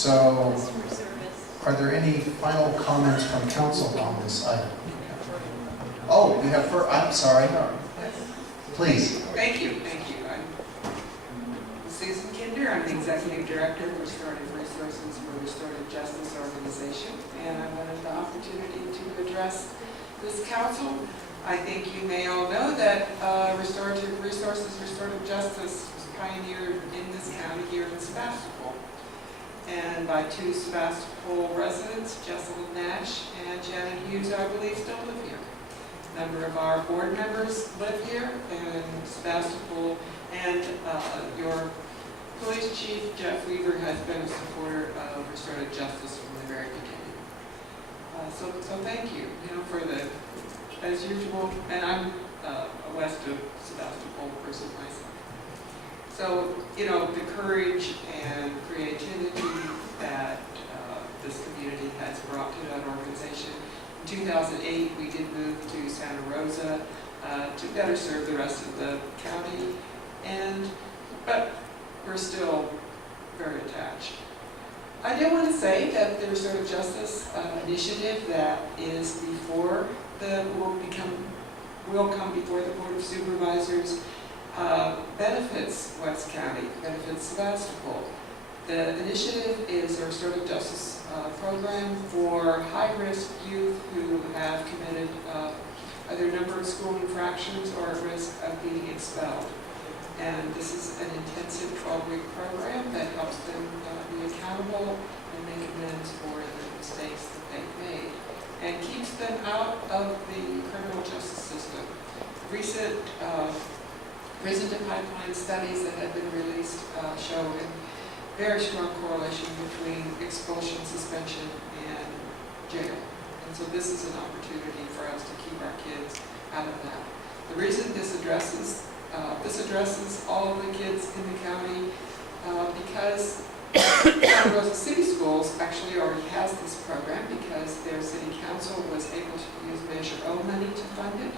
so Customer service. are there any final comments from council on this item? Oh, we have, I'm sorry. Please. Thank you. I'm Susan Kinder. I'm the Executive Director of Restorative Resources for Restorative Justice Organization, and I wanted the opportunity to address this council. I think you may all know that Restorative Resources, Restorative Justice was pioneered in this county here in Sebastopol, and by two Sebastopol residents, Jesselyn Nash and Janet Hughes, I believe, still live here. A number of our board members live here in Sebastopol, and your police chief, Jeff Weaver, has been a supporter of restorative justice from the very beginning. So thank you, for the, as usual, and I'm a west of Sebastopol person myself. So, the courage and creativity that this community has brought to that organization. In 2008, we did move to Santa Rosa to better serve the rest of the county, but we're still very attached. I do want to say that the Restorative Justice Initiative that is before will come before the Board of Supervisors benefits West County, benefits Sebastopol. The initiative is a restorative justice program for high-risk youth who have committed either a number of school infractions or at risk of being expelled. And this is an intensive 12-week program that helps them be accountable and make amends for the mistakes that they've made, and keeps them out of the criminal justice system. Recent prison to pipeline studies that have been released show a very strong correlation between expulsion, suspension, and jail. And so this is an opportunity for us to keep our kids out of that. The reason this addresses all of the kids in the county because Santa Rosa City Schools actually already has this program because their city council was able to use Measure O money to fund it,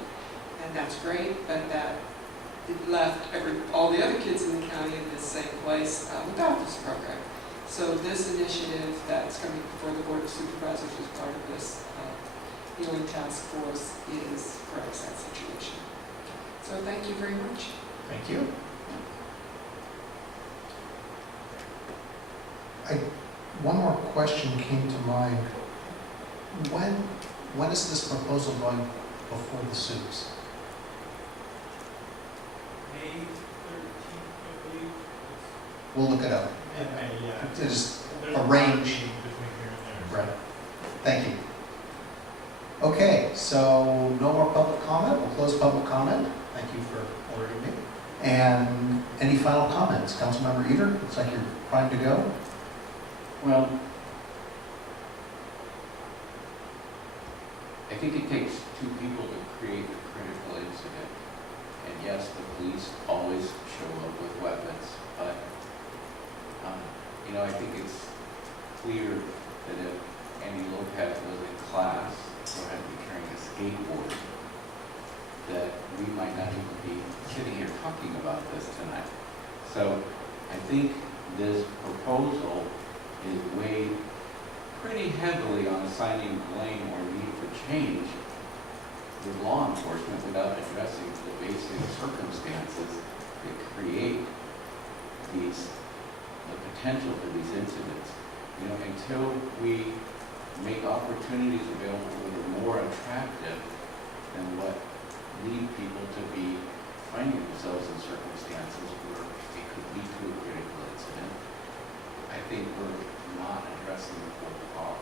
and that's great, but that it left all the other kids in the county in the same place without this program. So this initiative that's coming before the Board of Supervisors as part of this healing task force corrects that situation. So thank you very much. Thank you. One more question came to mind. When is this proposal going before the Supes? May 13th, I believe. We'll look it up. In May, yeah. There's There's a lot range. of meeting between here and there. Right. Thank you. Okay, so no more public comment. We'll close public comment. Thank you for alerting me. And any final comments? Councilmember Eater, looks like you're primed to go. Well, I think it takes two people to create a critical incident. And yes, the police always show up with weapons, but I think it's clear that if Andy Lopez was in class or had to be carrying a skateboard, that we might not even be sitting here talking about this tonight. So I think this proposal is weighed pretty heavily on assigning blame or need for change with law enforcement without addressing the basic circumstances that create the potential for these incidents. Until we make opportunities available that are more attractive than what lead people to be finding themselves in circumstances where it could lead to a critical incident, I think we're not addressing the full problem.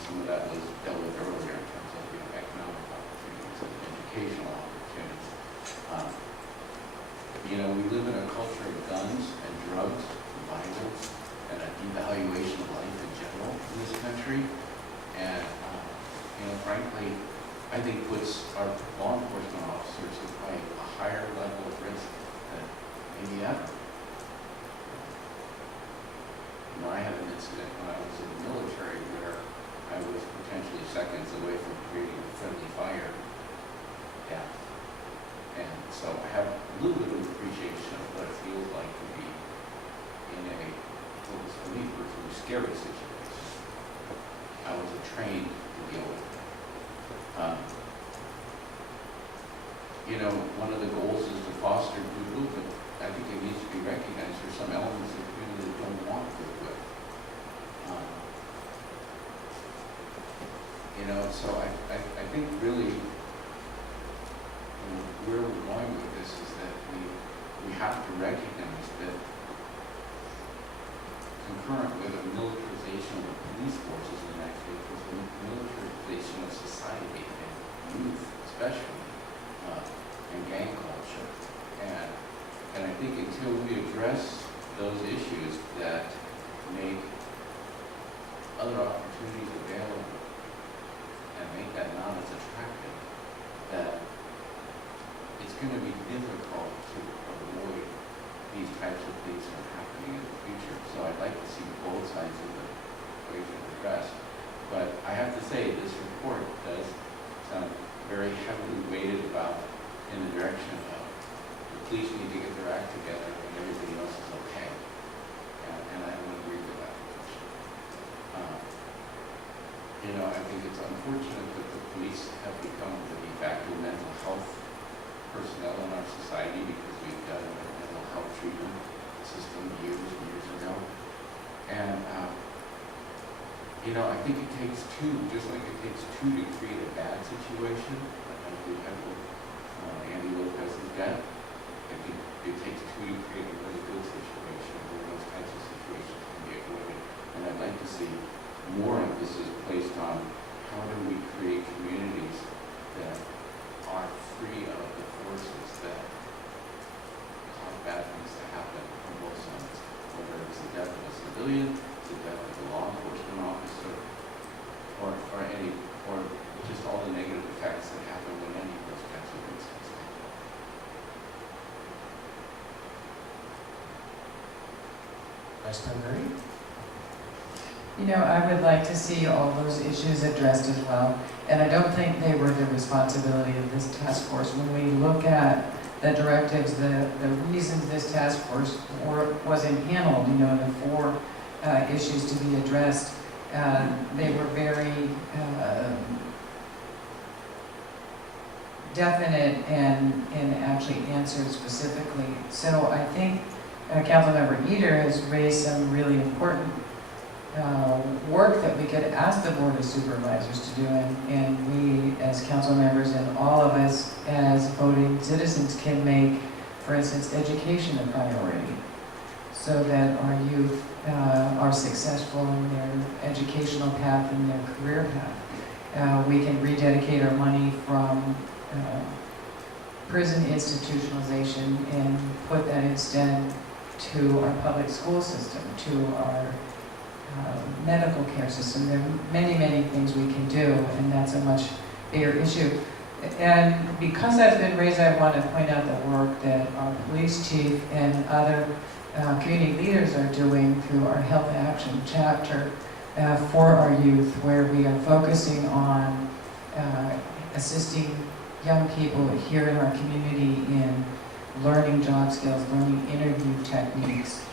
Some of that was dealt with earlier in terms of economic opportunities and educational opportunities. We live in a culture of guns and drugs, and violence, and a devaluation of life in general in this country. And frankly, I think puts our law enforcement officers in probably a higher level of risk than maybe ever. I had an incident when I was in the military where I was potentially seconds away from creating a friendly fire death. And so I have a little bit of appreciation of what it feels like to be in a obstacles for me were through scary situations. I wasn't trained to deal with it. You know, one of the goals is to foster goodwill, but I think it needs to be recognized there's some elements of the community that don't want goodwill. You know, so I think really, you know, where we're going with this is that we have to recognize that concurrent with a militarization of the police forces in the United States was the militarization of society and youth especially, and gang culture. And I think until we address those issues that make other opportunities available and make that not as attractive, that it's going to be difficult to avoid these types of things from happening in the future. So I'd like to see both sides of the equation addressed. But I have to say, this report does sound very heavily weighted about in the direction of the police need to get their act together and everybody else is okay. And I don't agree with that. You know, I think it's unfortunate that the police have become the de facto mental health personnel in our society because we've done a mental health treatment system years and years ago. And, you know, I think it takes two, just like it takes two to create a bad situation, like we had with Andy Lopez's death. I think it takes two to create a really good situation where those types of situations can be avoided. And I'd like to see more emphasis placed on how do we create communities that are free of the forces that cause bad things to happen on both sides, whether it's the death of a civilian, the death of a law enforcement officer, or just all the negative effects that happen when any of those types of incidents happen. Vice Mayor Green? You know, I would like to see all those issues addressed as well. And I don't think they were the responsibility of this task force. When we look at the directives, the reasons this task force was impaneled, you know, the four issues to be addressed, they were very definite and actually answered specifically. So I think Councilmember Eater has raised some really important work that we could ask the Board of Supervisors to do, and we as council members and all of us as voting citizens can make, for instance, education a priority so that our youth are successful in their educational path and their career path. We can rededicate our money from prison institutionalization and put that instead to our public school system, to our medical care system. There are many, many things we can do, and that's a much bigger issue. And because that's been raised, I want to point out the work that our police chief and other community leaders are doing through our Health Action chapter for our youth, where we are focusing on assisting young people here in our community in learning job skills, learning interview techniques,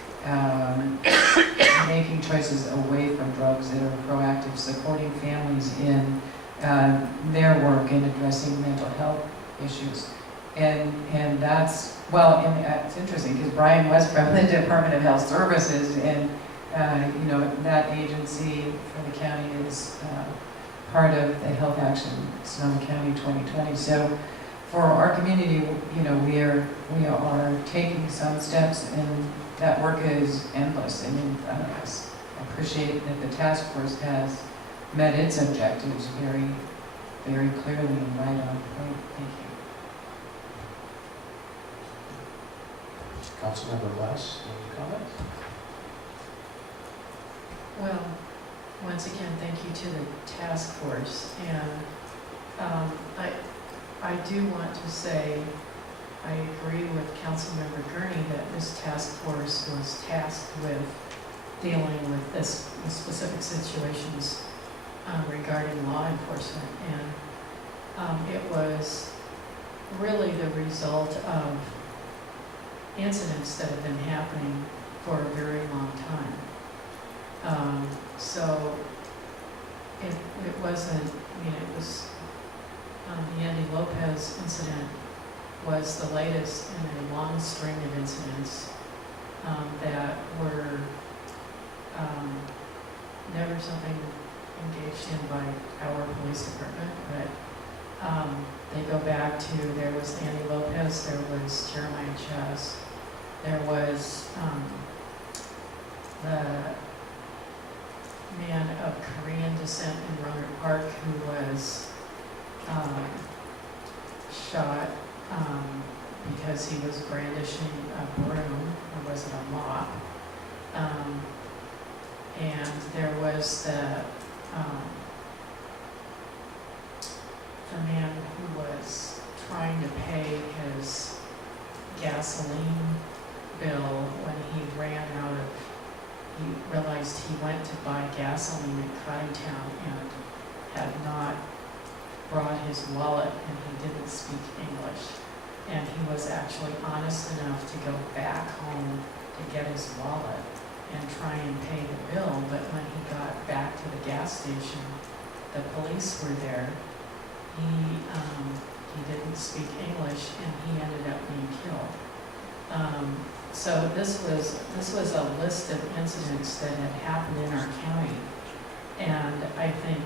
making choices away from drugs that are proactive, supporting families in their work in addressing mental health issues. And that's, well, and it's interesting because Brian was from the Department of Health Services, and you know, that agency for the county is part of the Health Action Sonoma County 2020. So for our community, you know, we are taking some steps, and that work is endless. I mean, I appreciate that the task force has met its objectives very, very clearly and right on point. Thank you. Councilmember West, any comments? Well, once again, thank you to the task force. And I do want to say, I agree with Councilmember Gurney that this task force was tasked with dealing with this with specific situations regarding law enforcement. And it was really the result of incidents that have been happening for a very long time. So it wasn't, I mean, it was, the Andy Lopez incident was the latest in a long string of incidents that were never something engaged in by our police department, but they go back to, there was Andy Lopez, there was Jeremiah Chaz, there was the man of Korean descent in Roanoke Park who was shot because he was brandishing a broom, or was it a mop? And there was the man who was trying to pay his gasoline bill when he ran out of, he realized he went to buy gasoline at Cottingtown and had not brought his wallet and he didn't speak English. And he was actually honest enough to go back home to get his wallet and try and pay the bill, but when he got back to the gas station, the police were there. He didn't speak English and he ended up being killed. So this was a list of incidents that had happened in our county, and I think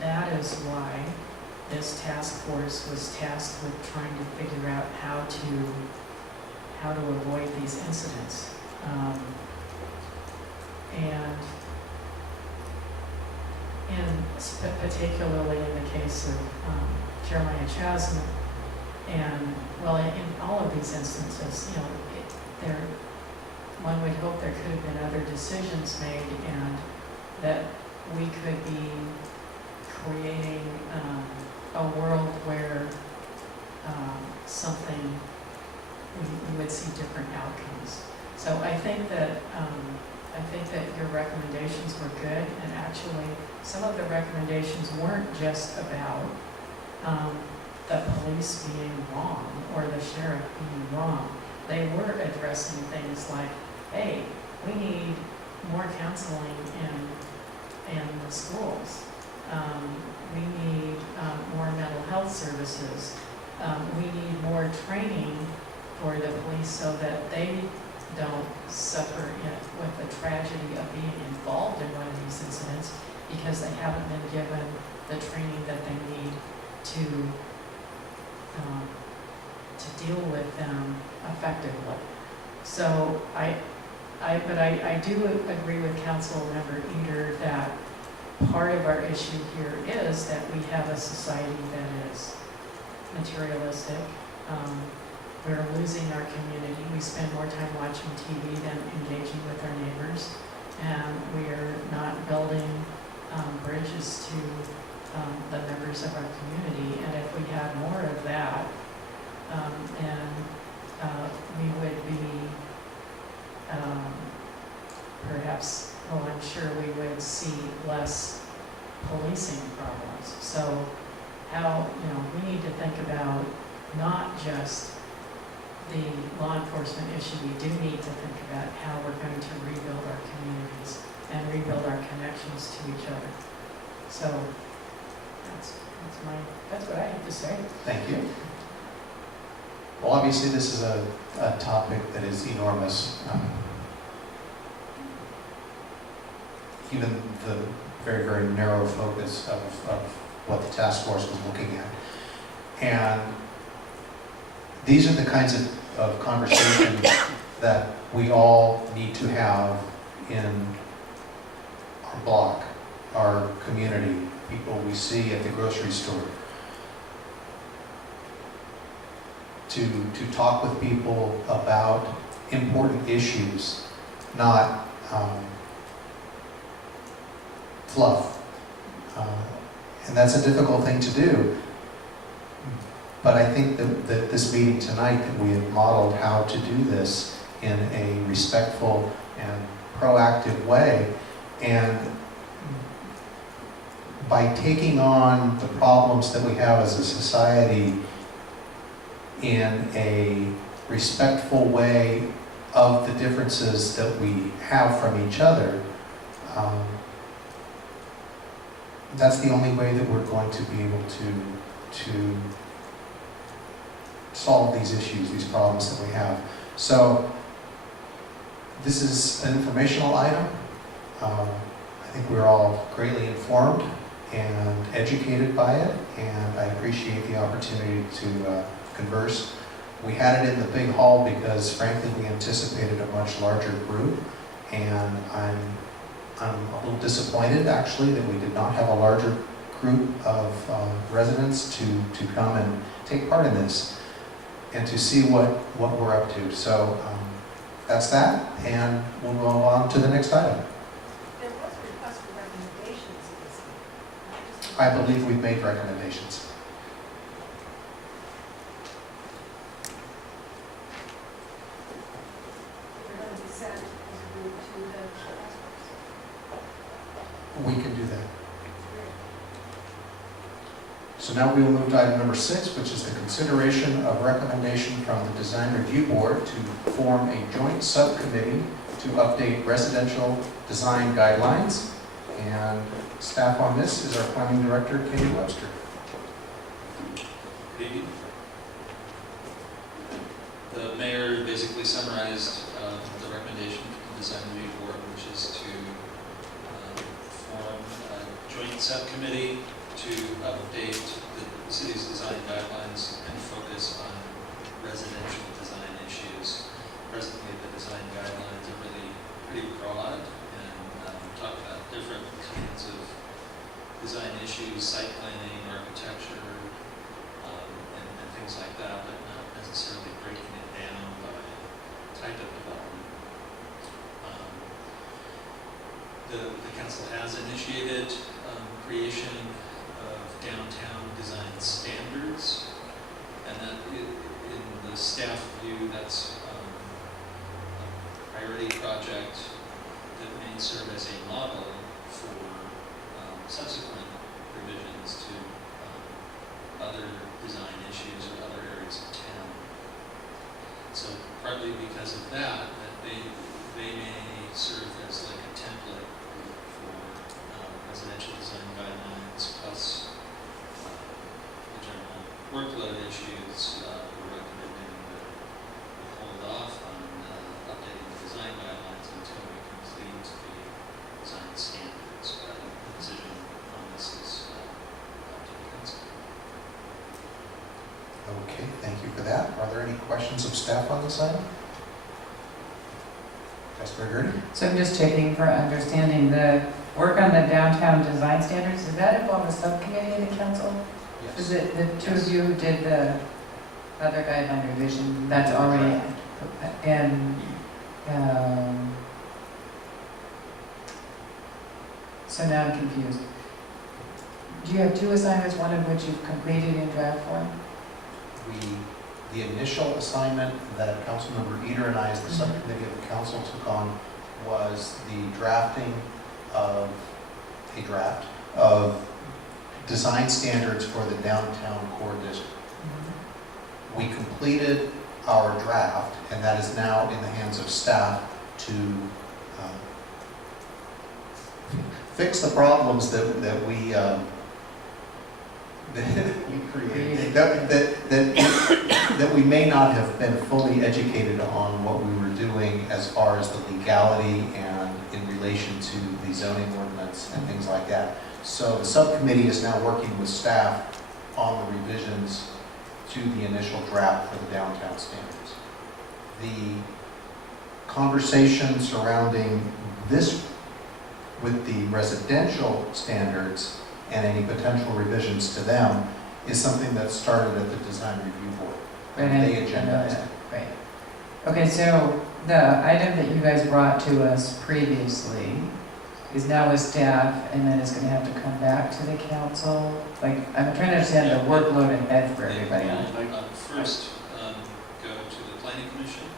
that is why this task force was tasked with trying to figure out how to avoid these incidents. And particularly in the case of Jeremiah Chaz, and well, in all of these instances, you know, one would hope there could have been other decisions made, and that we could be creating a world where we would see different outcomes. So I think that your recommendations were good, and actually some of the recommendations weren't just about the police being wrong or the sheriff being wrong. They were addressing things like, hey, we need more counseling in the schools. We need more mental health services. We need more training for the police so that they don't suffer with the tragedy of being involved in one of these incidents because they haven't been given the training that they need to deal with them effectively. So I do agree with Councilmember Eder that part of our issue here is that we have a society that is materialistic. We're losing our community. We spend more time watching TV than engaging with our neighbors, and we're not building bridges to the members of our community. And if we had more of that, then we would be perhaps, well, I'm sure we would see less policing problems. So how, we need to think about not just the law enforcement issue. We do need to think about how we're going to rebuild our communities and rebuild our connections to each other. So that's what I have to say. Thank you. Well, obviously this is a topic that is enormous. Even the very, very narrow focus of what the task force was looking at. And these are the kinds of conversations that we all need to have in our block, our community, people we see at the grocery store. To talk with people about important issues, not fluff. And that's a difficult thing to do. But I think that this meeting tonight, that we have modeled how to do this in a respectful and proactive way. And by taking on the problems that we have as a society in a respectful way of the differences that we have from each other, that's the only way that we're going to be able to solve these issues, these problems that we have. So this is an informational item. I think we're all greatly informed and educated by it, and I appreciate the opportunity to converse. We had it in the big hall because frankly we anticipated a much larger group, and I'm a little disappointed actually that we did not have a larger group of residents to come and take part in this and to see what we're up to. So that's that, and we'll move on to the next item. There was a request for recommendations in this. I believe we've made recommendations. They're going to be sent as a group to the task force. We can do that. So now we will move to item number 6, which is the consideration of recommendation from the Design Review Board to form a joint subcommittee to update residential design guidelines. And staff on this is our planning director, Katie Webster. Good evening. The mayor basically summarized the recommendation from the Design Review Board, which is to form a joint subcommittee to update the city's design guidelines and focus on residential design issues. Presently, the design guidelines are really pretty broad and talk about different kinds of design issues, site planning, architecture, and things like that, but not necessarily breaking it down by type of development. The council has initiated creation of downtown design standards, and that in the staff view, that's a priority project that may serve as a model for subsequent revisions to other design issues or other areas of town. So partly because of that they may serve as like a template for residential design guidelines plus the general workload issues. We're recommending that we hold off on updating the design guidelines until we complete the design standards. The decision on this is up to the council. Okay, thank you for that. Are there any questions of staff on this item? Councilor Gurney? So I'm just checking for understanding the work on the downtown design standards. Does that involve a subcommittee in the council? Is it the two of you who did the other guideline revision? That's already, and, so now I'm confused. Do you have two assignments, one of which you've completed in draft form? The initial assignment that Councilmember Eater and I, as the subcommittee of the council, took on was the drafting of a draft of design standards for the downtown core district. We completed our draft, and that is now in the hands of staff to fix the problems that we created, that we may not have been fully educated on what we were doing as far as the legality and in relation to the zoning ordinance and things like that. So the subcommittee is now working with staff on the revisions to the initial draft for the downtown standards. The conversation surrounding this with the residential standards and any potential revisions to them is something that started at the Design Review Board. They agendized it. Right. Okay, so the item that you guys brought to us previously is now with staff, and then it's gonna have to come back to the council? Like, I'm trying to understand the workload ahead for everybody. First, go to the planning commission,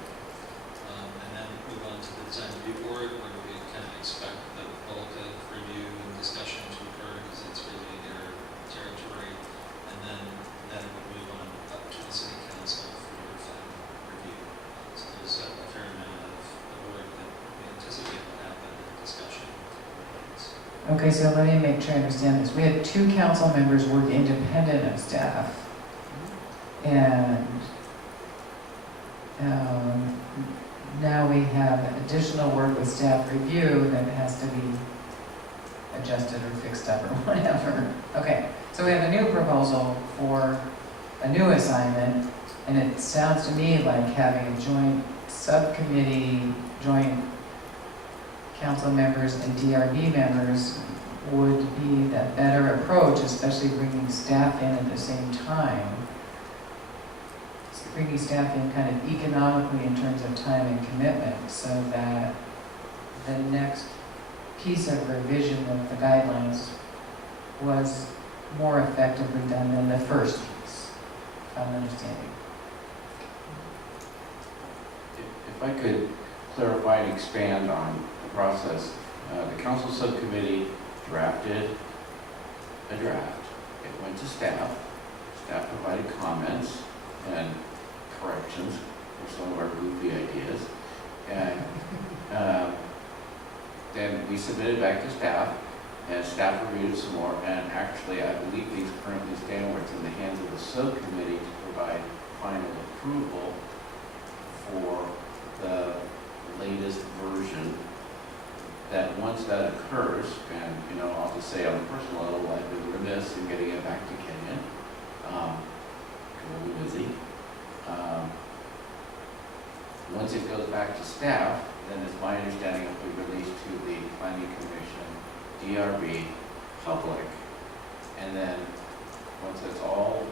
and then move on to the design review board, where we kind of expect the bulk of review and discussion to occur, because it's really their territory, and then it would move on up to the city council for final review. So there's a fair amount of work that we anticipate will happen in discussion Okay, so let me make sure I understand this. We had 2 council members work independent of staff. And now we have additional work with staff review that has to be adjusted or fixed up or whatever. Okay, so we have a new proposal for a new assignment, and it sounds to me like having a joint subcommittee, joint council members and DRB members would be the better approach, especially bringing staff in at the same time. Bringing staff in kind of economically in terms of time and commitment, so that the next piece of revision of the guidelines was more effectively done than the first piece, if I'm understanding. If I could clarify and expand on the process, the council subcommittee drafted a draft. It went to staff. Staff provided comments and corrections for some of our goofy ideas. And then we submitted back to staff, and staff reviewed it some more, and actually I believe these currently stand where it's in the hands of the subcommittee to provide final approval for the latest version. That once that occurs, and I'll just say on a personal level, I've been remiss in getting it back to Kenyon. We'll be busy. Once it goes back to staff, then it's my understanding it will be released to the Planning Commission, DRB, public, and then once it's all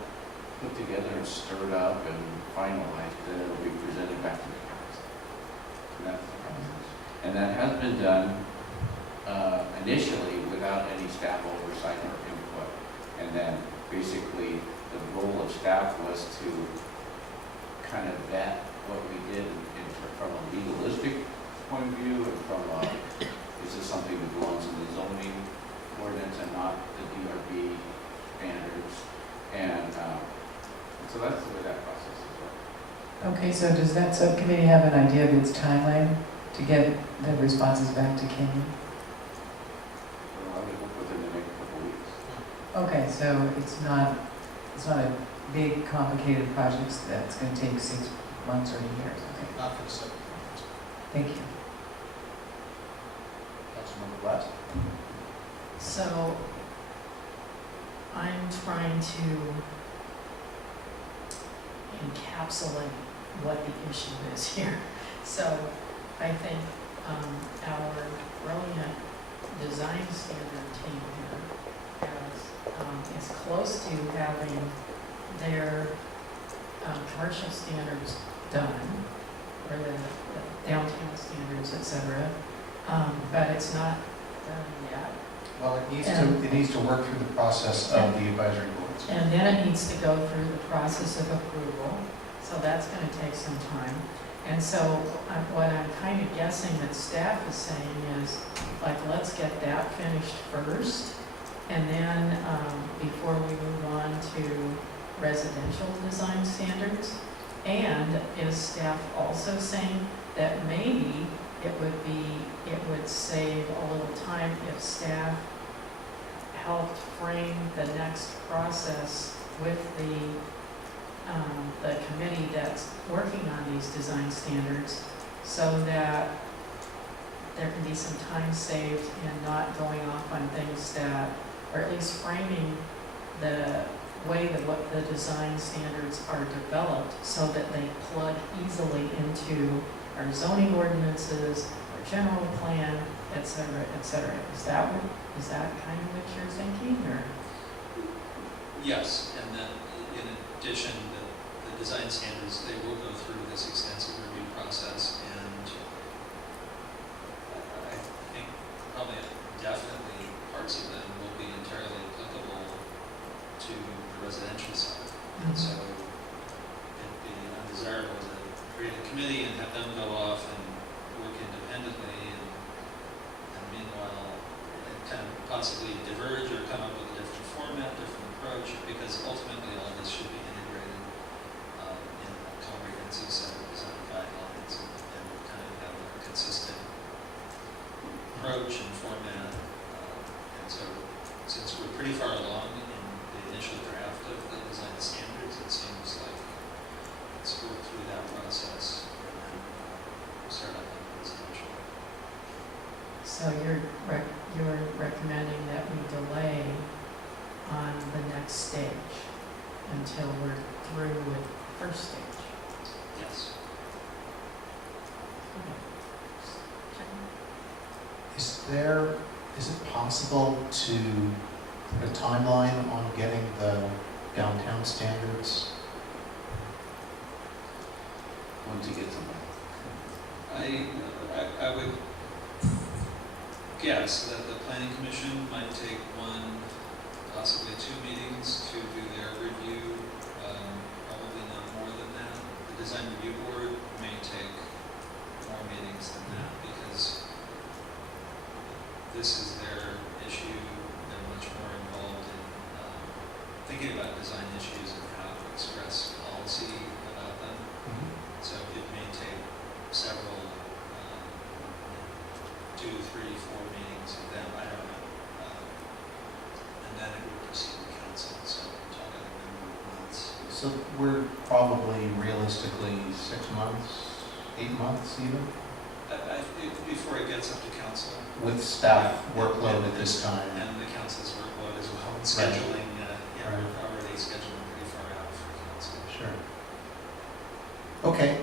put together and stirred up and finalized, then it will be presented back to the council. And that's the process. And that has been done initially without any staff oversight or input. And then basically the role of staff was to kind of vet what we did from a legalistic point of view and from is this something that belongs in the zoning ordinance and not the DRB standards. And so that's the way that process is working. Okay, so does that subcommittee have an idea of its timeline to get the responses back to Kenyon? I would hope within the next couple of weeks. Okay, so it's not a big, complicated project that's going to take 6 months or years. Okay, Not for the subcommittee. thank you. Councilmember Blatt? So I'm trying to encapsulate what the issue is here. So I think our brilliant design standard team here is close to having their commercial standards done, or the downtown standards, et cetera, but it's not done yet. Well, it needs to work through the process of the advisory boards. And then it needs to go through the process of approval, so that's gonna take some time. And so what I'm kind of guessing that staff is saying is, like, let's get that finished first, and then before we move on to residential design standards. And is staff also saying that maybe it would save a little time if staff helped frame the next process with the committee that's working on these design standards, so that there can be some time saved in not going off on things that, or at least framing the way that what the design standards are developed so that they plug easily into our zoning ordinances, our general plan, et cetera, et cetera. Is that kind of what you're thinking, or? Yes, and then in addition, the design standards, they will go through this extensive review process, and I think probably definitely parts of them will be entirely applicable to the residential side. And so it'd be undesirable to create a committee and have them go off and work independently, and meanwhile kind of possibly diverge or come up with a different format, different approach, because ultimately all this should be integrated in a comprehensive set of design guidelines, and kind of have a consistent approach and format, and until we're through with first stage. Yes. Is it possible to put a timeline on getting the downtown standards? Once you get somebody. I would guess that the planning commission might take one, possibly 2 meetings to do their review, probably not more than that. The design review board may take more meetings than that because this is their issue. They're much more involved in thinking about design issues and how to express policy about them. So it may take several, 2, 3, 4 meetings with them, I don't know. And then it would proceed to council, so we're talking a number of months. So we're probably realistically 6 months, 8 months even, Before it gets up to council. with staff workload at this time. And the council's workload as well, and scheduling, we're already scheduling pretty far out for council. Sure. Okay,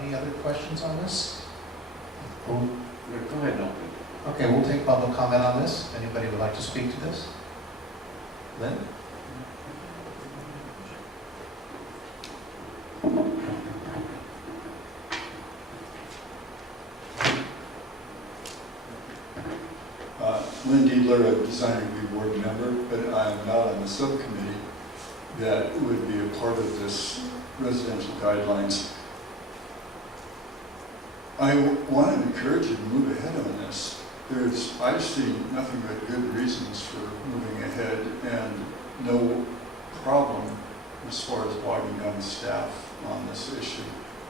any other questions on this? We'll- Go ahead, no. Okay, we'll take public comment on this. Anybody would like to speak to this? Lynn? Lynn Diedler, a design review board member, but I'm not on the subcommittee that would be a part of this residential guidelines. I want to encourage you to move ahead on this. I see nothing but good reasons for moving ahead and no problem as far as bogging down the staff on this issue.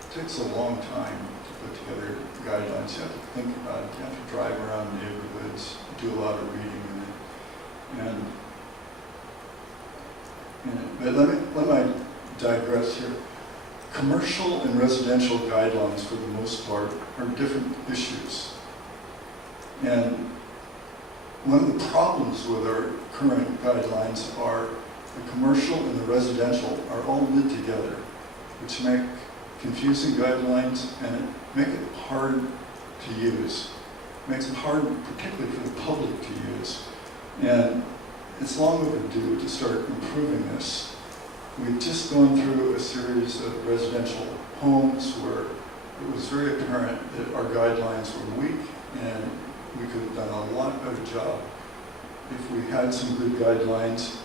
It takes a long time to put together guidelines. You have to think about it. You have to drive around neighborhoods, do a lot of reading in it. But let me digress here. Commercial and residential guidelines, for the most part, are different issues. And one of the problems with our current guidelines are the commercial and the residential are all knit together, which make confusing guidelines and make it hard to use. Makes it hard, particularly for the public to use. And it's long overdue to start improving this. We've just gone through a series of residential homes where it was very apparent that our guidelines were weak and we could have done a lot better job if we had some good guidelines.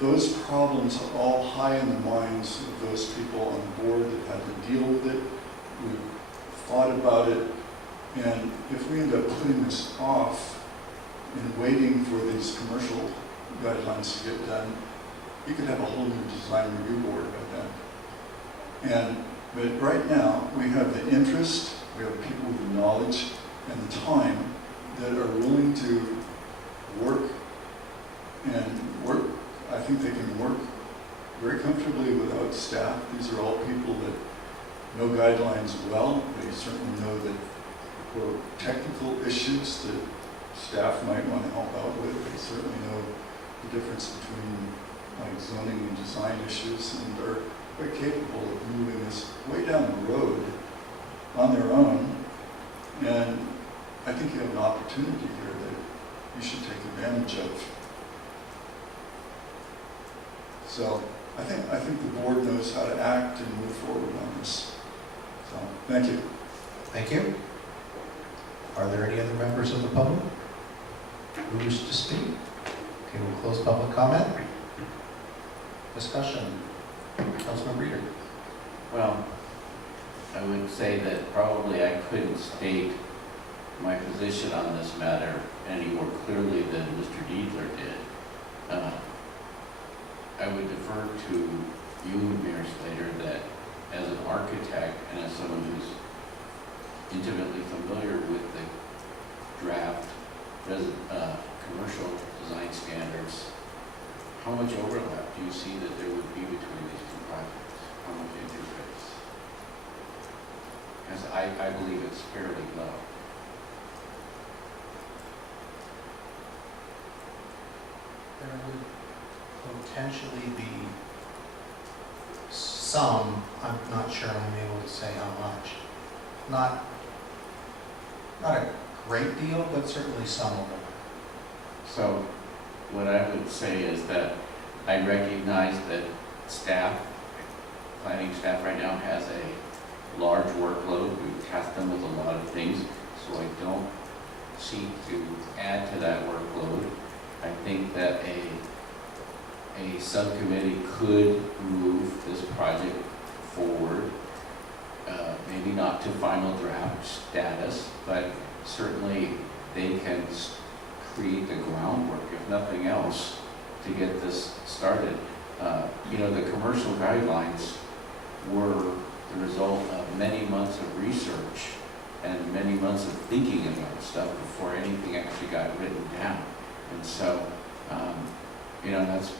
Those problems are all high in the minds of those people on the board that had to deal with it. We thought about it, and if we end up putting this off and waiting for these commercial guidelines to get done, you could have a whole new design review board by then. But right now, we have the interest, we have people with the knowledge and the time that are willing to work. I think they can work very comfortably without staff. These are all people that know guidelines well. They certainly know that for technical issues that staff might want to help out with. They certainly know the difference between like zoning and design issues, and are quite capable of moving this way down the road on their own. And I think you have an opportunity here that you should take advantage of. So I think the board knows how to act and move forward on this. So thank you. Thank you. Are there any other members of the public who wish to speak? Okay, we'll close public comment. Discussion. Councilman Reader. Well, I would say that probably I couldn't state my position on this matter any more clearly than Mr. Diedler did. I would defer to you, Mayor Slater, that as an architect and as someone who's intimately familiar with the draft commercial design standards, how much overlap do you see that there would be between these two projects? How much interface? Because I believe it's fairly low. There would potentially be some, I'm not sure I'm able to say how much. Not a great deal, but certainly some of them. So what I would say is that I recognize that staff, planning staff right now has a large workload. We've tasked them with a lot of things, so I don't seek to add to that workload. I think that a subcommittee could move this project forward, maybe not to final draft status, but certainly they can create the groundwork, if nothing else, to get this started. You know, the commercial guidelines were the result of many months of research and many months of thinking about stuff before anything actually got written down. And so, you know, that's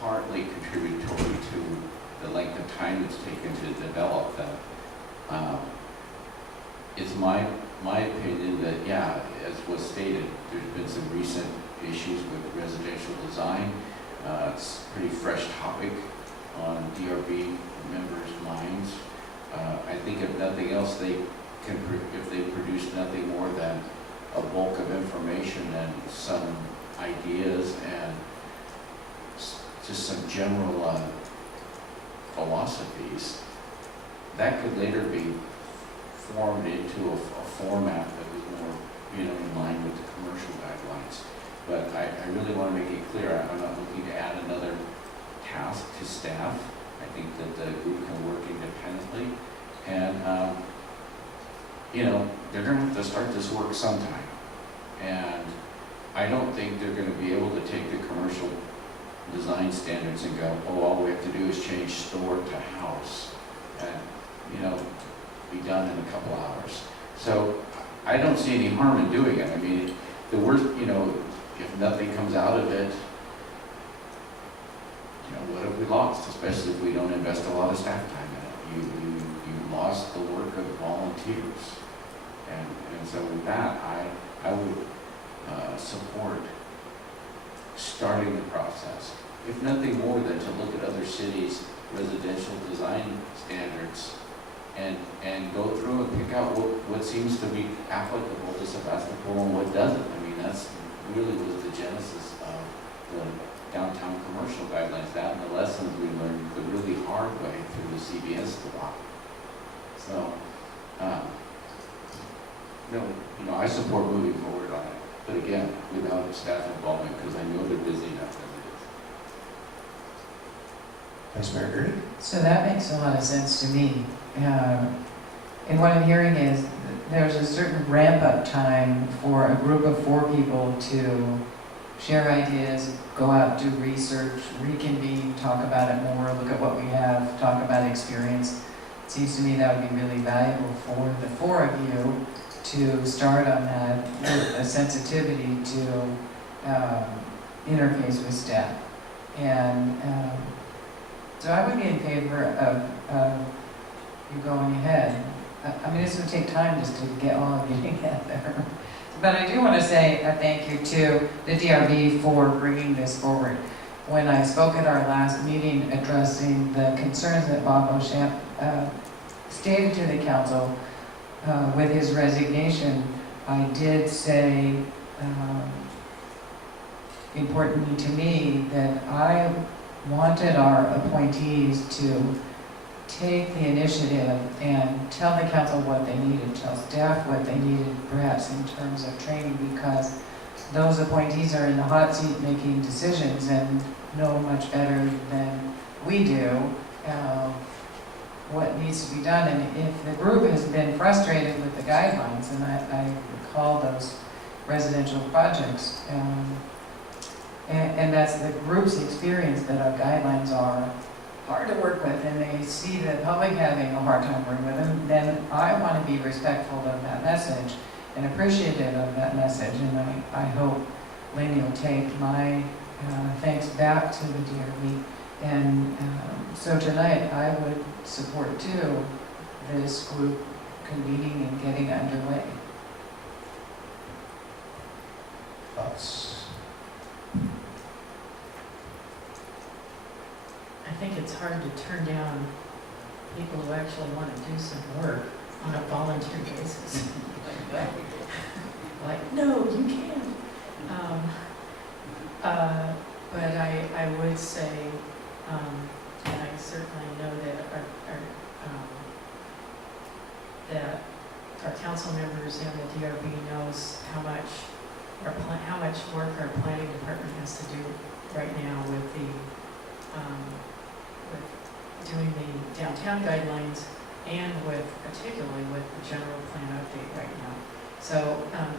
partly contributory to the length of time it's taken to develop them. It's my opinion that, yeah, as was stated, there's been some recent issues with residential design. It's a pretty fresh topic on DRB members' minds. I think if nothing else, if they produce nothing more than a bulk of information and some ideas and just some general philosophies, that could later be formed into a format that was more, you know, in line with the commercial guidelines. But I really want to make it clear, I'm not looking to add another task to staff. I think that the group can work independently. And, you know, they're going to have to start this work sometime. And I don't think they're going to be able to take the commercial design standards and go, oh, all we have to do is change store to house. And, you know, be done in a couple hours. So I don't see any harm in doing it. I mean, the worst, you know, if nothing comes out of it, you know, what have we lost? Especially if we don't invest a lot of staff time in it. You lost the work of volunteers. And so with that, I would support starting the process. If nothing more than to look at other cities' residential design standards and go through and pick out what seems to be applicable to Sebastopol and what doesn't. I mean, that's really was the genesis of the downtown commercial guidelines, that and the lessons we learned the really hard way through the CBS law. So, no, you know, I support moving forward on it, but again, without staff involvement, because I know they're busy enough as it is. Vice Mayor Gurney? So that makes a lot of sense to me. And what I'm hearing is that there's a certain ramp-up time for a group of 4 people to share ideas, go out, do research, reconvene, talk about it more, look at what we have, talk about experience. It seems to me that would be really valuable for the 4 of you to start on that with a sensitivity to interface with staff. And so I would be in favor of you going ahead. I mean, this would take time just to get all of you together. But I do want to say a thank you to the DRB for bringing this forward. When I spoke at our last meeting addressing the concerns that Bob Beauchamp stated to the council with his resignation, I did say, importantly to me, that I wanted our appointees to take the initiative and tell the council what they needed, tell staff what they needed, perhaps in terms of training, because those appointees are in the hot seat making decisions and know much better than we do what needs to be done. And if the group has been frustrated with the guidelines, and I recall those residential projects, and that's the group's experience, that our guidelines are hard to work with, and they see the public having a hard time working with them, then I want to be respectful of that message and appreciative of that message. And I hope Lainey will take my thanks back to the DRB. And so tonight I would support too this group convening and getting underway. Thoughts? I think it's hard to turn down people who actually want to do some work on a volunteer basis. Like, no, you can't. But I would say, and I certainly know that that our council members and the DRB knows how much work our planning department has to do right now with doing the downtown guidelines and particularly with the general plan update right now. So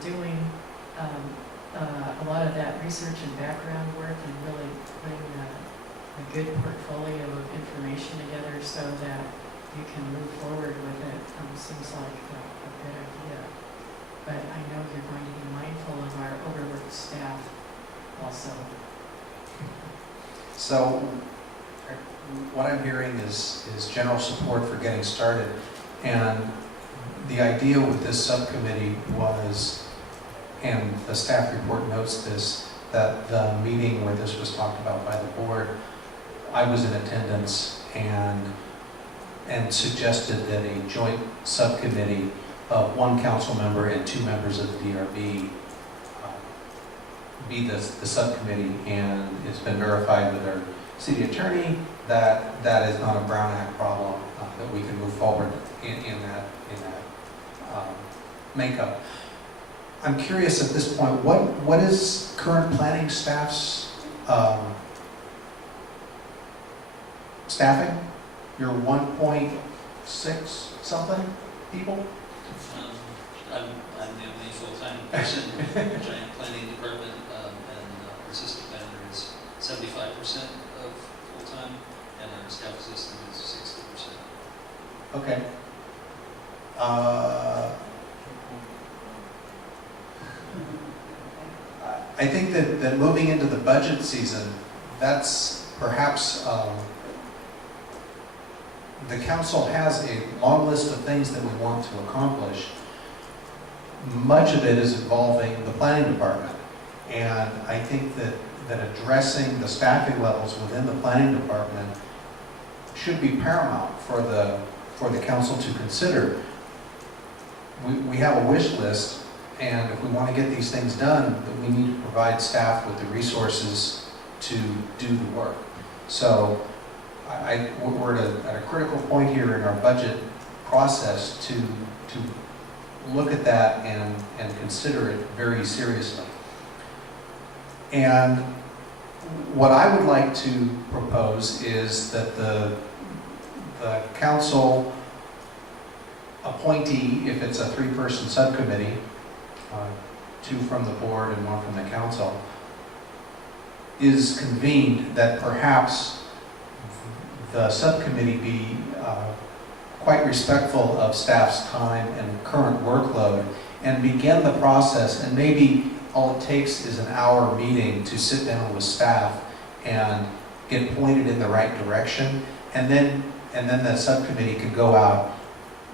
doing a lot of that research and background work and really putting a good portfolio of information together so that you can move forward with it seems like a good idea. But I know you're going to be mindful of our overworked staff also. So what I'm hearing is general support for getting started. And the idea with this subcommittee was, and the staff report notes this, that the meeting where this was talked about by the board, I was in attendance and suggested that a joint subcommittee of one council member and 2 members of the DRB be the subcommittee, and it's been verified with our city attorney that that is not a Brown Act problem, that we can move forward in that makeup. I'm curious at this point, what is current planning staff's staffing? You're 1.6 something people? I'm the only full-time person in the giant planning department, and our assistant manager is 75% of full-time, and our staff assistant is 60%. Okay. I think that moving into the budget season, that's perhaps, the council has a long list of things that we want to accomplish. Much of it is involving the planning department. And I think that addressing the staffing levels within the planning department should be paramount for the council to consider. We have a wish list, and if we want to get these things done, we need to provide staff with the resources to do the work. So we're at a critical point here in our budget process to look at that and consider it very seriously. And what I would like to propose is that the council appointee, if it's a 3-person subcommittee, 2 from the board and 1 from the council, is convened, that perhaps the subcommittee be quite respectful of staff's time and current workload and begin the process. And maybe all it takes is an hour meeting to sit down with staff and get pointed in the right direction. And then the subcommittee could go out,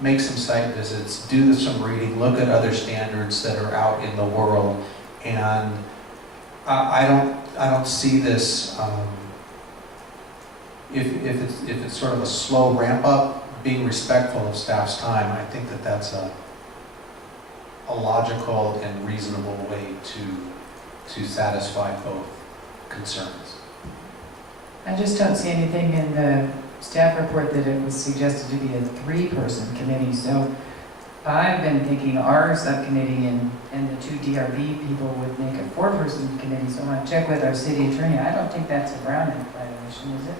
make some site visits, do some reading, look at other standards that are out in the world. And I don't see this, if it's sort of a slow ramp up, being respectful of staff's time. I think that's a logical and reasonable way to satisfy both concerns. I just don't see anything in the staff report that it was suggested to be a 3-person committee, so I've been thinking our subcommittee and the 2 DRB people would make a 4-person committee, so I want to check with our city attorney. I don't think that's a Brown Act violation, is it?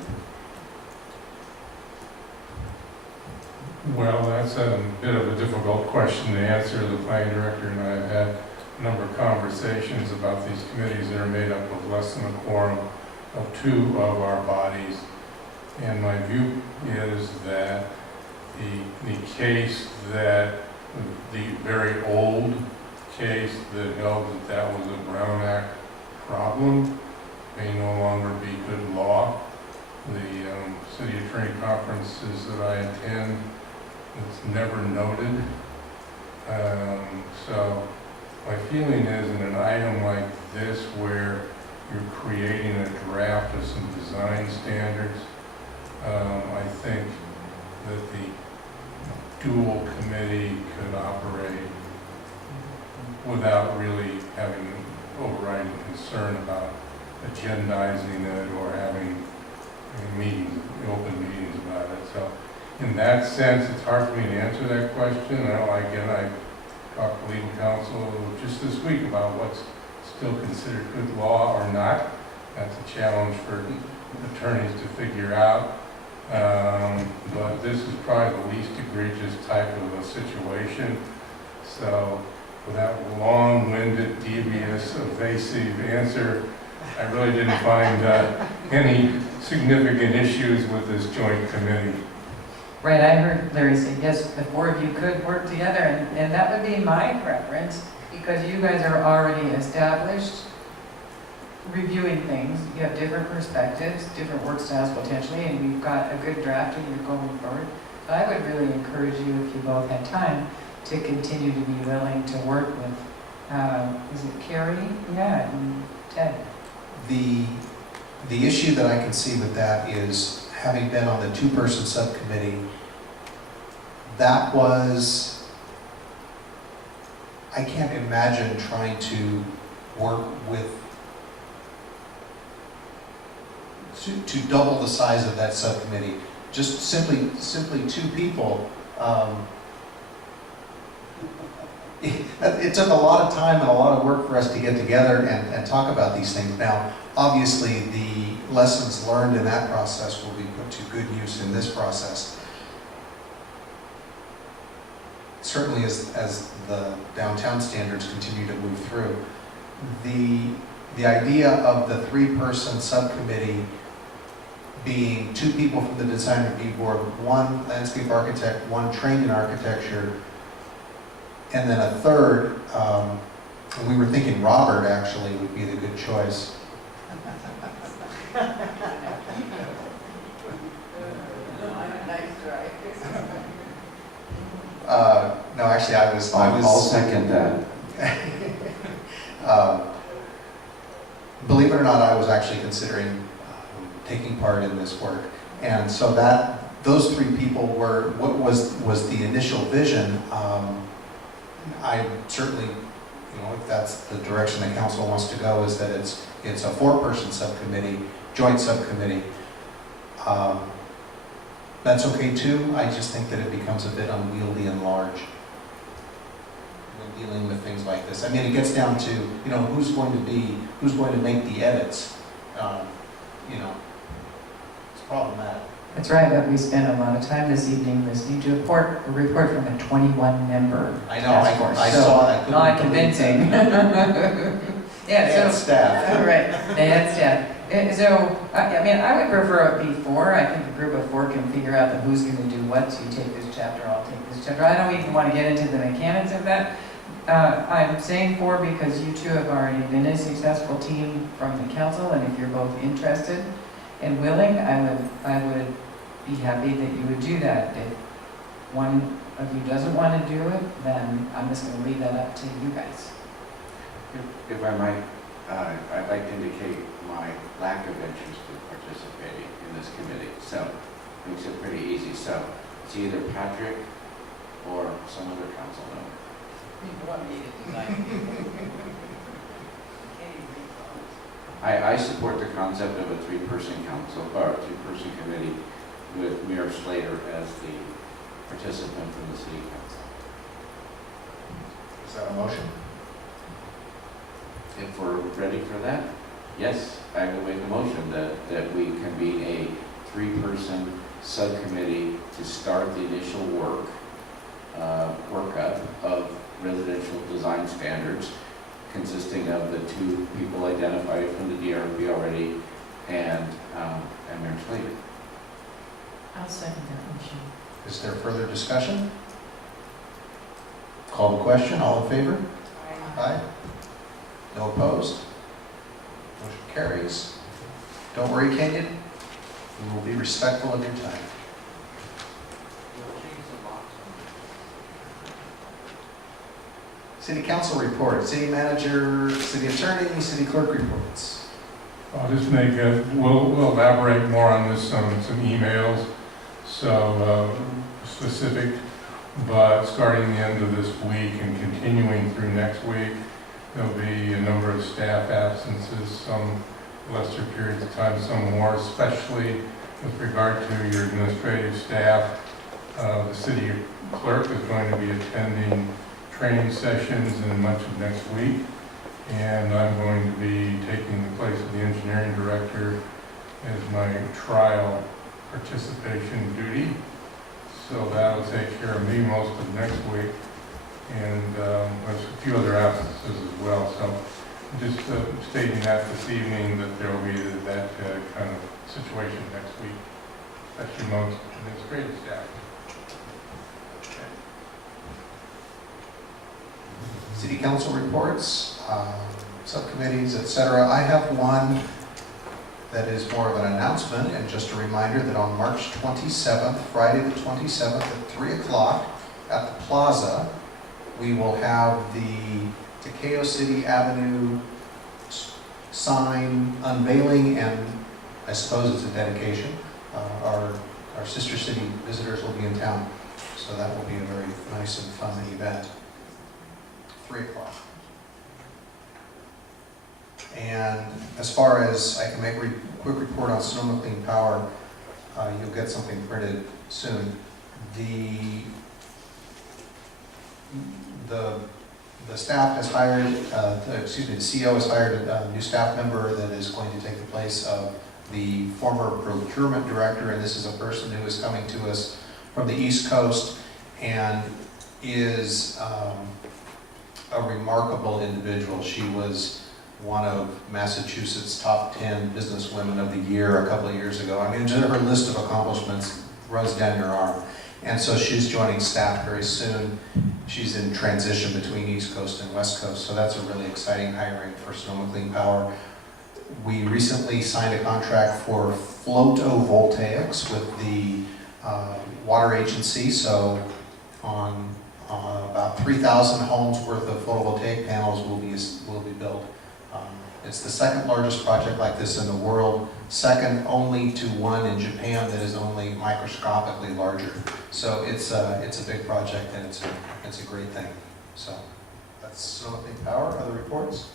Well, that's a bit of a difficult question to answer. The planning director and I have had a number of conversations about these committees that are made up of less than a quorum of 2 of our bodies. And my view is that the case that, the very old case that held that was a Brown Act problem may no longer be good law. The city attorney conferences that I attend, it's never noted. So my feeling is in an item like this where you're creating a draft of some design standards, I think that the dual committee could operate without really having overriding concern about agendizing it or having meetings, open meetings about it. So in that sense, it's hard for me to answer that question. Again, I talked to legal counsel just this week about what's still considered good law or not. That's a challenge for attorneys to figure out. But this is probably the least egregious type of a situation. So with that long-winded, devious, evasive answer, I really didn't find any significant issues with this joint committee. Right, I heard Larry say, yes, the four of you could work together, and that would be my preference, because you guys are already established, reviewing things, you have different perspectives, different work styles potentially, and we've got a good draft and you're going forward. So I would really encourage you, if you both had time, to continue to be willing to work with, is it Carrie? Yeah, and Ted. The issue that I can see with that is, having been on the two-person subcommittee, that was, I can't imagine trying to work with, to double the size of that subcommittee. Just simply two people. It took a lot of time and a lot of work for us to get together and talk about these things. Now, obviously, the lessons learned in that process will be put to good use in this process. Certainly as the downtown standards continue to move through. The idea of the three-person subcommittee being two people from the design review board, one landscape architect, one trained in architecture, and then a third, and we were thinking Robert actually would be the good choice. No, actually, I'll second that. Believe it or not, I was actually considering taking part in this work, and so those three people were what was the initial vision. I certainly, if that's the direction the council wants to go, is that it's a four-person subcommittee, joint subcommittee. That's okay too. I just think that it becomes a bit unwieldy and large when dealing with things like this. I mean, it gets down to, who's going to make the edits. It's problematic. That's right, but we spent a lot of time this evening listening to a report from a 21-member I know, task force. I saw that. Not convincing. Yeah, so. Staff. Right, they had staff. So, I would prefer it be four. I think a group of four can figure out who's going to do what. So you take this chapter, I'll take this chapter. I don't even want to get into the mechanics of that. I'm saying four because you two have already been a successful team from the council, and if you're both interested and willing, I would be happy that you would do that. If one of you doesn't want to do it, then I'm just going to leave that up to you guys. If I might, I'd like to indicate my lack of interest in participating in this committee. So it makes it pretty easy. So it's either Patrick or some other council member. I support the concept of a three-person council, or a three-person committee with Mayor Slater as the participant from the city council. Is that a motion? If we're ready for that, yes, I will make a motion that we convene a three-person subcommittee to start the initial workup of residential design standards, consisting of the two people identified from the DRB already and Mayor Slater. I'll second that motion. Is there further discussion? Call the question, all in favor? Aye. No opposed? Motion carries. Don't worry, Kenyon. We will be respectful of your time. City council report, city manager, city attorney, city clerk reports. I'll just we'll elaborate more on this, some emails. so specific, but starting the end of this week and continuing through next week, there'll be a number of staff absences, some lesser periods of time, some more, especially with regard to your administrative staff. The city clerk is going to be attending training sessions in much of next week, and I'm going to be taking the place of the engineering director as my trial participation duty. So that'll take care of me most of next week, and there's a few other absences as well. So just stating that this evening, that there will be that kind of situation next week, especially amongst administrative staff. City council reports, subcommittees, etc. I have one that is more of an announcement and just a reminder that on March 27th, Friday the 27th at 3 o'clock at the Plaza, we will have the Takeo City Avenue sign unveiling, and I suppose it's a dedication. Our sister city visitors will be in town, so that will be a very nice and fun event. 3 o'clock. And as far as I can make a quick report on Sonoma Clean Power, you'll get something printed soon. The staff has hired, the CEO has hired a new staff member that is going to take the place of the former procurement director, and this is a person who is coming to us from the East Coast and is a remarkable individual. She was one of Massachusetts' top 10 businesswomen of the year a couple of years ago. I mean, her list of accomplishments runs down your arm. And so she's joining staff very soon. She's in transition between East Coast and West Coast, so that's a really exciting hiring for Sonoma Clean Power. We recently signed a contract for photovoltaics with the water agency, so on about 3,000 homes worth of photovoltaic panels will be built. It's the second largest project like this in the world, second only to one in Japan that is only microscopically larger. So it's a big project, and it's a great thing. So that's Sonoma Clean Power. Other reports?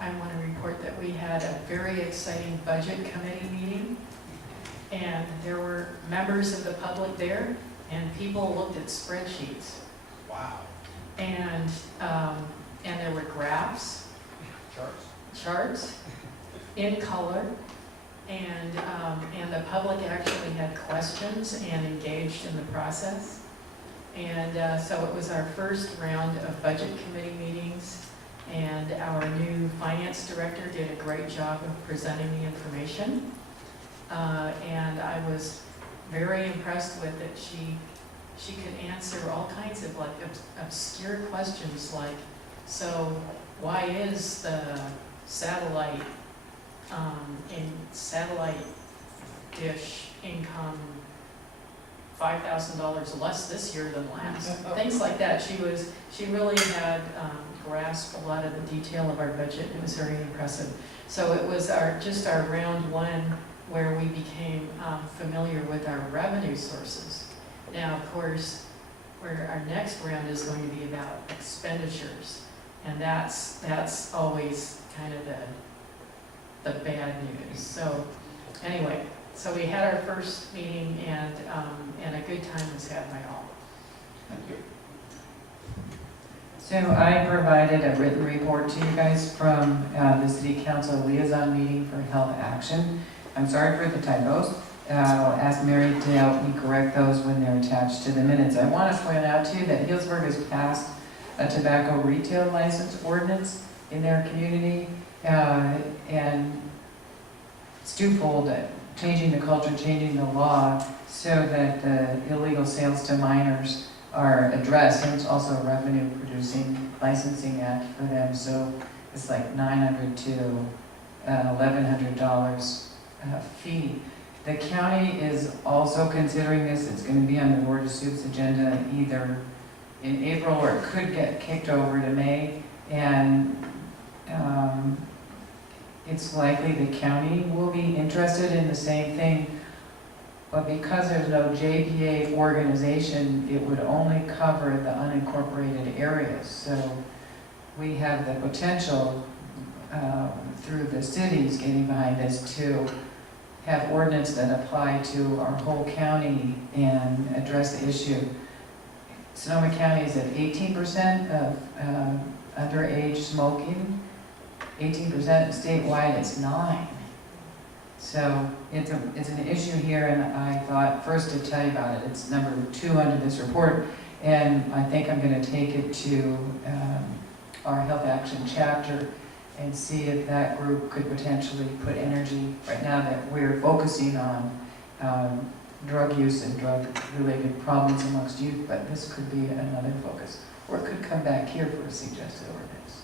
I want to report that we had a very exciting budget committee meeting, and there were members of the public there, and people looked at spreadsheets. Wow. And there were graphs, charts in color, and the public actually had questions and engaged in the process. And so it was our first round of budget committee meetings, and our new finance director did a great job of presenting the information. And I was very impressed with it. She could answer all kinds of like obscure questions like, so why is the satellite dish income $5,000 less this year than last? Things like that. She really had grasped a lot of the detail of our budget. It was very impressive. So it was just our round one where we became familiar with our revenue sources. Now, of course, where our next round is going to be about expenditures, and that's always kind of the bad news. So anyway, so we had our first meeting, and a good time was had by all. Thank you. So I provided a written report to you guys from the City Council liaison meeting for Health Action. I'm sorry for the typos. I'll ask Mary to help me correct those when they're attached to the minutes. I want to point out too that Healdsburg has passed a tobacco retail license ordinance in their community, and it's twofold, changing the culture, changing the law so that the illegal sales to minors are addressed, and it's also a revenue producing licensing act for them. So it's like $900 to $1,100 fee. The county is also considering this. It's going to be on the Board of Suits agenda either in April, or it could get kicked over to May, and it's likely the county will be interested in the same thing. But because there's no JPA organization, it would only cover the unincorporated areas. So we have the potential, through the cities getting behind this, to have ordinance that apply to our whole county and address the issue. Sonoma County is at 18% of underage smoking. 18% statewide is 9%. So it's an issue here, and I thought first to tell you about it. It's number 2 under this report, and I think I'm going to take it to our Health Action chapter and see if that group could potentially put energy, right now that we're focusing on drug use and drug-related problems amongst youth, but this could be another focus. Or it could come back here for a suggested ordinance.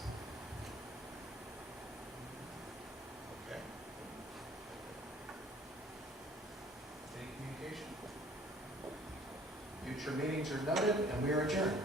Okay. Any communication? Future meetings are noted, and we are adjourned.